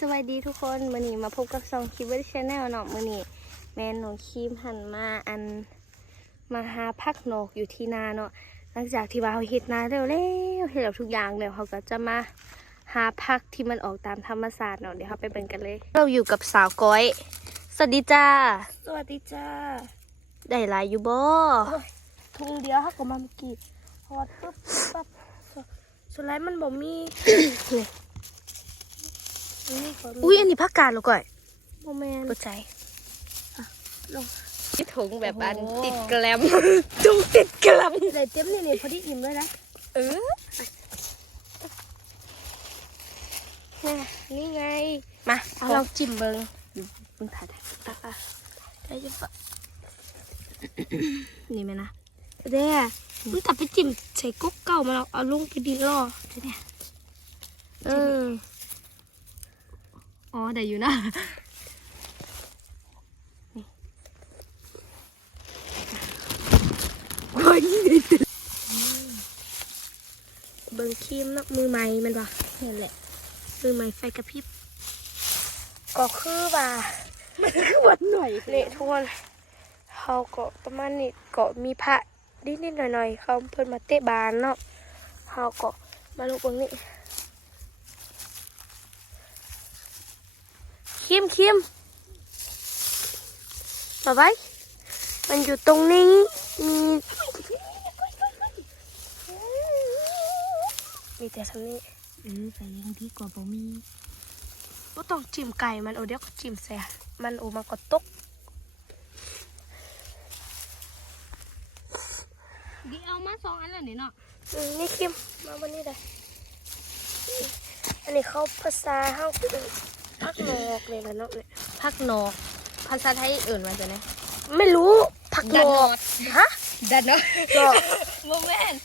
สวัสดีทุกคนมื่อนี้มาพบกับซองคิวเวอร์ชแนลเนาะมื่อนี้แม่หนูครีมหันมาอันมาหาพักนกอยู่ที่นาเนาะหลังจากที่ว่าเขาเฮ็ดนาเร็วๆเฮ็ดแล้วทุกอย่างแล้วเขาก็จะมาหาพักที่มันออกตามธรรมศาสตร์เนาะเดี๋ยวเขาไปเป็นกันเลย เราอยู่กับสาวก้อย สวัสดีจ้า สวัสดีจ้า ได้หลายอยู่บ่ทุงเดียวฮักกับมาเมื่อกี้พอดปุ๊บปั๊บสสุดท้ายมันบ่มีนี่ก่ อนอุ้ยอันนี้พักกาดเหรอก้อยโมเมนปวดใจลงที่ถุงแบบอันโอ้โหติดแกลมถุงติดแกลมเลยเต็มนี่นี่พอดีอิ่มเลยนะเออนี่ไง มาเอาเราจิ้มเบิงมึงถ่ายได้อะอะได้จะปะนี่ไหมนะเด้มันตัดไปจิ้มใส่ก๊กเก่ามาเราเอาลงไปดินรอใช่ไหมเออ อ๋อได้อยู่นะนี่เบิงครีมนักมือใหม่มันปะนี่แหละ มือใหม่ไฟกระพริบ ก็คือว่ามันหวานหน่อยเละทุกคนเขาก็ประมาณนี้ก็มีพระนิดๆหน่อยๆเขาเพิ่นมาเตะบานเนาะเขาก็มาลงตรงนี้ คิมคิมมาไว้มันอยู่ตรงนี้มีมีแต่ทำนี้เออไปยังดีกว่าบ่มีก็ต้องจิ้มไก่มันโอเดี๋ยวก็จิ้มแซ่มันโอมันก็ตกดีเอามาสองอันแล้วนี่เนาะอืมนี่คิมมาวันนี้เลยอันนี้เขาภาษาเฮาคือ พักนอกเลยนะเนาะเนี่ยพักนอกภาษาไทยเอื่นมาจากไหนไม่รู้พักนอกฮะดันเนาะก็โมเมนต์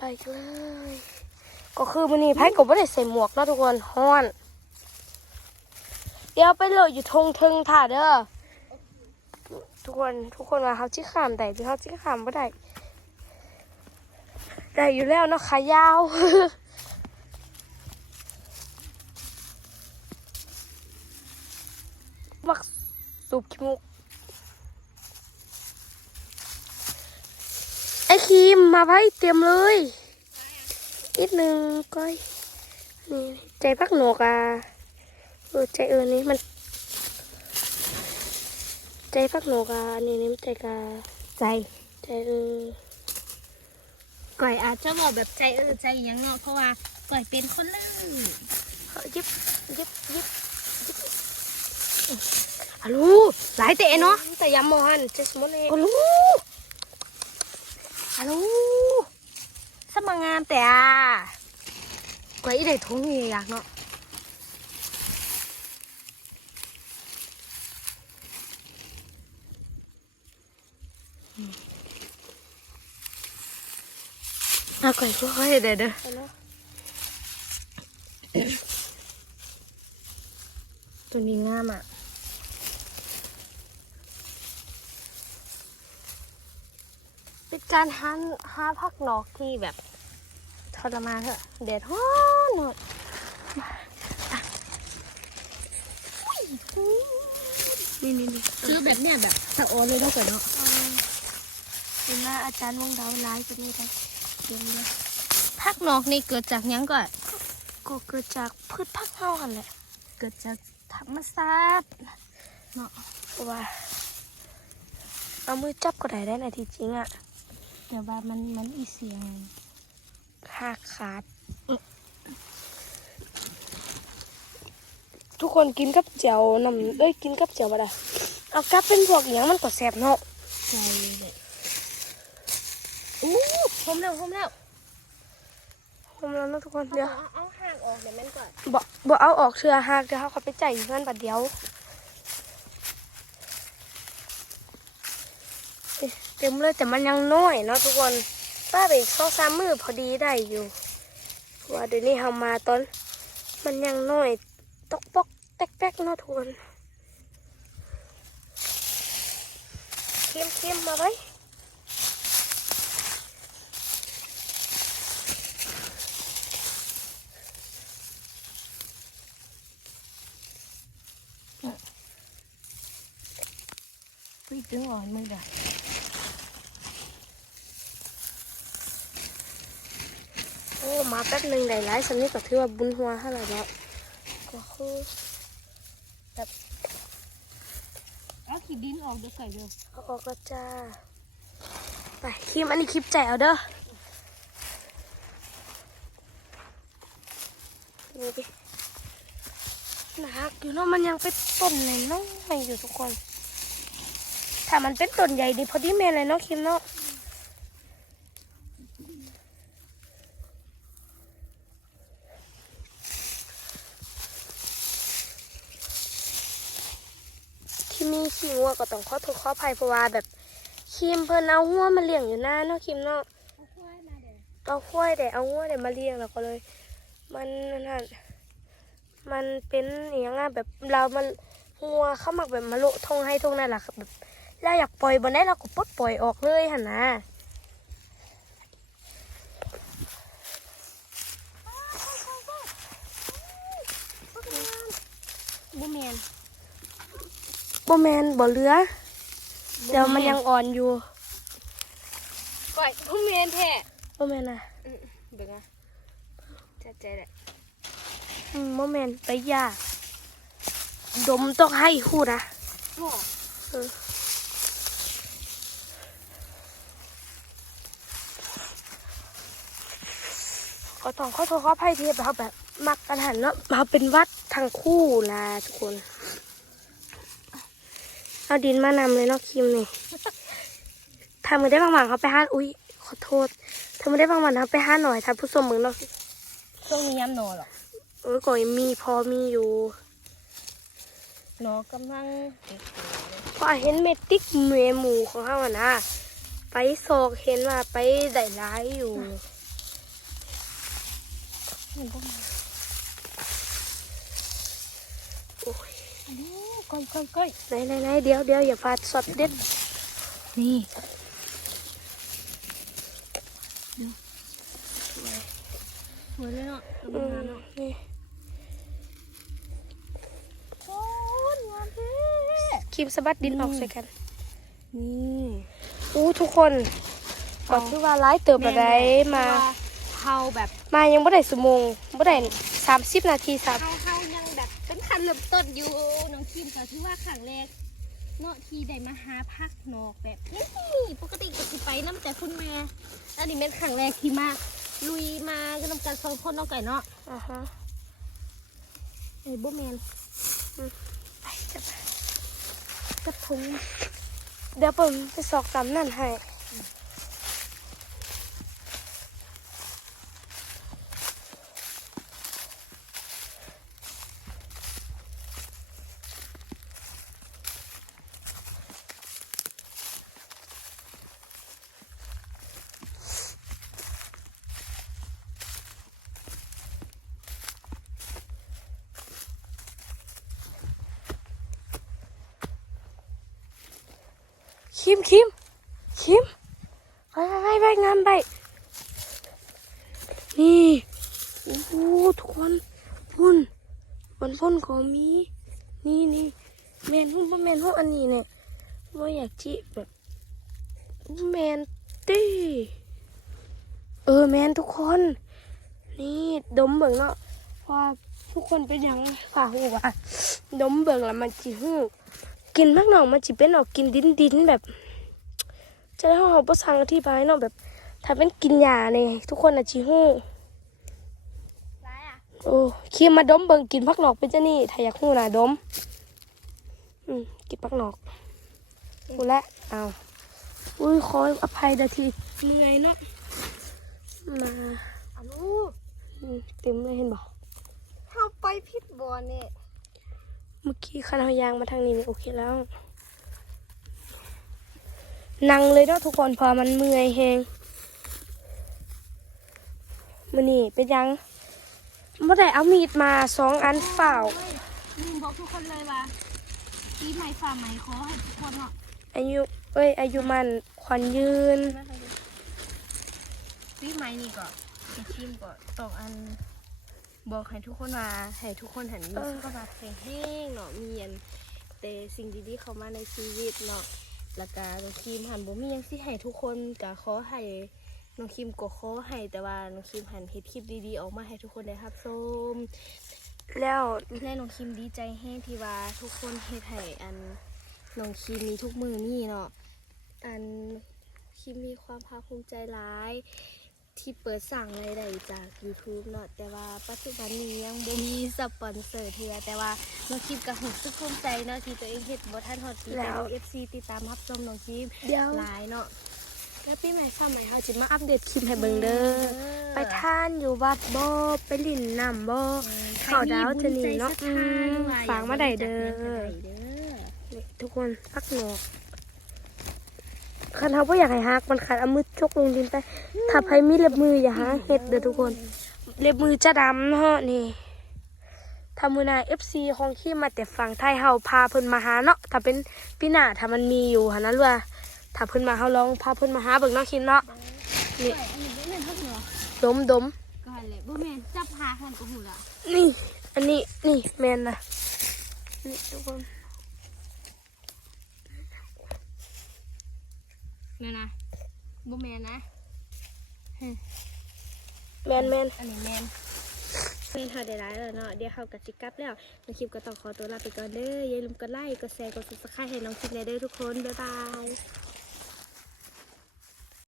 ไปกันเลยก็คือวันนี้ไพ่ก็ไม่ได้ใส่หมวกเนาะทุกคนฮ้อน เดี๋ยวไปเลยอยู่ทงเทิงถ่าเด้อทุกคนทุกคนว่าเขาชี้ขามได้หรือเขาชี้ขามไม่ได้ได้อยู่แล้วเนาะขายาว มักสูบขี้มูกไอครีมมาไว้เตรียมเลยนิดนึงก้อยนี่ใจพักหนวกอะเออใจเออนี่มัน ใจพักหนวกอะนี่นี่มันใจกาใจใจเออก่อยอาจจะบอกแบบใจเออใจอยังเนาะเพราะว่าก่อยเป็นคนลื่นเอายิบยิบยิบอะลูหลายเตะเนาะแต่ยำมอนเจสมอนเองอะลูอะลูสมังงามแต่อะก่อยอีได้ทุงนี่อยากเนาะเอาก่อยช่วยเฮ้ยเดี๋ยวเดี๋ยวไปเนาะตัวนี้งามอะ เป็นการหันหาพักนอกที่แบบทรมานเถอะเด็ดฮ้อนหมดนี่นี่นี่คือแบบเนี้ยแบบสะโอนเลยเท่ากับเนาะเป็นหน้าอาจารย์วงดาวไลฟ์ตัวนี้ได้เต็มเลยพักนอกนี่เกิดจากหยังก่อนก็เกิดจากพืชผักเฮาหันแหละเกิดจากธรรมศาสตร์เนาะเพราะว่า เอามือจับก็ได้ได้นะที่จริงอะ แต่ว่ามันมันอีเสียงหักขาด ทุกคนกินกับเจียวน้ำเอ้ยกินกับเจียวอะไรเอากลับเป็นพวกอหย่างมันก็แสบเนาะใจเลยอู้พร้อมแล้วพร้อมแล้วผมแล้วนะทุกคนเดี๋เดี๋ยยววเอาเอาห่างออกเดี๋ยวมันก่อนบ่บ่เอาออกเชือหักเดี๋ยวเขาเขาไปจ่ายอยู่เงินบัดเดียว เต็มเลยแต่มันยังน้อยเนาะทุกคนป้าไปเข้อซ้ำมือพอดีได้อยู่ ว่าเดี๋ยวนี้เรามาตอน มันยังน้อยตกปกแป๊กแป๊กเนาะทุกคนเข้มเข้มมาไว้พี่ดึงอ่อนไม่ได้ โอ้มาแป๊บหนึ่งได้หลายสำนี้ก็ถือว่าบุญหัวเท่าไหร่แล้วก็คือแบบเอาขีดดินออกเดี๋ยวใส่เด้อเอาออกก็จ้าไปคลิปอันนี้คลิปใจเอาเด้อนี่ดิหนักอยู่เนาะมันยังเป็นต้นเลยเนาะไม่อยู่ทุกคน ถ้ามันเป็นต้นใหญ่ดีพอดีแม่เลยเนาะคิมเนาะที่มี ขี้งัวก็ต้องขอโทษขออภัยเพราะว่าแบบคิมเพิ่นเอางัวมาเลี้ยงอยู่หน้าเนาะคิมเนาะเอาควายเดเอาควายแต่เอางัวแต่มาเลี้ยงแล้วก็เลย มันนั่นมันเป็นอหย่างอะแบบเรามันงัวเข้ามาแบบมาโลทงให้ทงนั่นแหละครับแบบเราอยากปล่อยบนได้เราก็ปลดปล่อยออกเลยหันนะบ่แมน บ่แมนบ่เหลือเดี๋ยวมันยังอ่อนอยู่ก่อยพุ่งเมนแท้บ่แมนอะเบิ่งอะจัดใจแหละอืมบ่แมนไปยากดมต้องให้หูดอะโอ้ก็ต้องขอโทษขออภัยที่เราแบบ มักกันหันเนาะเราเป็นวัดทั้งคู่ล่ะทุกคน เอาดินมานำเลยเนาะคิมนี่ทำมือได้บางวันเขาไปห้าอุ้ยขอโทษทำมือได้บางวันเขาไปห้าหน่อยท่านผู้ชมมึงเนาะช่วงนี้ย้ำนอหรอเออก็ยังมีพอมีอยู่นอกำลังเด็กพอเห็นเมติกเมหมูของเขาอะนะไปโศกเห็นว่าไปได้ร้ายอยู่มันก็มาโอ้ยอันนี้ ก้อยก้อยก้อยไหนไหนไหนเดี๋ยวเดี๋ยวอย่าฟาดสดเด็ด นี่สวยเลยเนาะอืกำลังมงานเนาะนี่โอ้ยงามเท่ครีมสะบัดดินออกใส่กัน นี่อู้ทุกคนก็คือว่าร้ายเติบอะไรมาเฮาแบบ มายังไม่ได้สมงไม่ได้สามสิบนาทีสาม เป็นคันเริ่มต้นอยู่น้องคิมก็ถือว่าครั้งแรกเนาะที่ได้มาหาพักนอกแบบนี้ปกติก็สิไปน้ำแต่คุณแม่อันนี้เป็นครั้งแรกที่มาลุยมากันนำกันสองคนเน้องไก่เนาะอ่าฮะไอ้บ่แมนไปจับกับถุงเดี๋ยวผมไปสอกตามนั่นให้ คิมคิมคิมไปไปไปงานไปนี่โอ้โหทุกคนพุ่นบนพุ่นก็มี นี่นี่แมนหุ่นแมนหุ่นอันนี้เนี่ยว่าอยากจิแบบแมนตี้เออแมนทุกคน นี่ดมเบิ่งเนาะเพราะว่าทุกคนเป็นยังฝ่าหูว่าดมเบิ่งแล้วมันจิหูกิ นมากหน่องมันจิเป็นออกกินดินดินๆแบบ จะได้เขาภาษาอธิบายเนาะแบบ ถ้าเป็นกินยาเนี่ยทุกคนอาจจิหูร้ายอะโอ้คีมมาดมเบิ่งกินพักหนอกเป็นจะนี่ถ้าอยากหูนะดม อืมกินพักหนอกกูและเอาอุ้ยขออภัยเดยวทีเหนื่อยเนาะมาอันนู้อืมเต็มเลยเห็นบ่เฮาไปพิษบอลเนี่ย เมื่อกี้คันเอายางมาทางนี้นี่โอเคแล้วนั่งเลยเนาะทุกคนเพอมันเมื่อยแฮงมือนี่เป็นยังเมื่อไหร่เอามีดมาสองอันเปล่าลืมบอกทุกคนเลยว่าปีใหม่ฝ่าใหม่ขอให้ทุกคนเนาะอายุเอ้ย อายุมันขวัญยืนปีใหม่นี่ก็ไอคิมก็ต้องอัน บอกให้ทุกคนว่าให้ทุกคนหันมีเออสุขภาพแข็งแรงเนาะมีอันแต่สิ่งดีๆเข้ามาในชีวิตเนาะแล้วก็น้องครีมหันบ่มีหยังสิให้ทุกคนก็ขอให้น้องครีมก็ขอให้แต่ว่าน้องครีมหันเฮ็ดคลิปดีๆออกมาให้ทุกคนได้รับชมแล้วและน้องครีมดีใจแห้งที่ว่าทุกคนเฮ็ดให้อันน้องครีมมีทุกมือนี่เนาะอันครีมมีความภาคภูมิใจหลาย ที่เปิดสั่งรายได้จาก YouTube เนาะแต่ว่าปัจจุบันนี้ยังบ่มีสปอนเซอร์เทื่อแต่ว่าน้องครีมก็รู้สึกภูมิใจเนาะที่ตัวเองเฮ็ดบ่ทันฮอดปีแต่ดู FC ติดตามรับชมน้องครีมเดี๋ยว หลายเนาะแล้วปีใหม่ฟ้าใหม่เฮาจะมาอัปเดตคลิปให้เบิ่งเด้อ ไปทานอยู่วัดบ่ไปลิ่นน้ำบ่ข้าวดาวจะนี่เนาะอืมฝากมาได้เด้อ นี่ทุกคนพักหนอก คันเขาบ่อยากให้ฮักมันขาดเอามือชกลงดินไปถ้าใครมีเล็บมืออย่าหาเฮ็ดเด้อทุกคน เล็บมือจะดำเนาะนี่ถ้ามือหนา FC ของขี้มาแต่ฝั่งไทยเฮาพาเพิ่นมาหาเนาะถ้าเป็นปีหน้าถ้ามันมีอยู่หั่นนะว่าถ้าเพิ่นมาเฮาลองพาเพิ่นมาหาเบิ่งเนาะคิมเนาะนี่อันนี้บ่แม่นพักเหรอดมดมก็หั่นแหละบ่แม่นจับหามันก็หูละนี่ อันนี้นี่แม่นนะนี่ทุกคน แม่นนะบ่แม่นนะแม่นแม่นอันนี้แม่นนี่ค่ะได้ร้ายแล้วเนาะเดี๋ยวเขากับจิกลับแล้วน้องคลิปก็ต้องขอตัวลาไปก่อนเด้ออย่าลืมกดไลค์กดแชร์กด subscribe ให้น้องคลิปในเด้อทุกคน บ๊ายบาย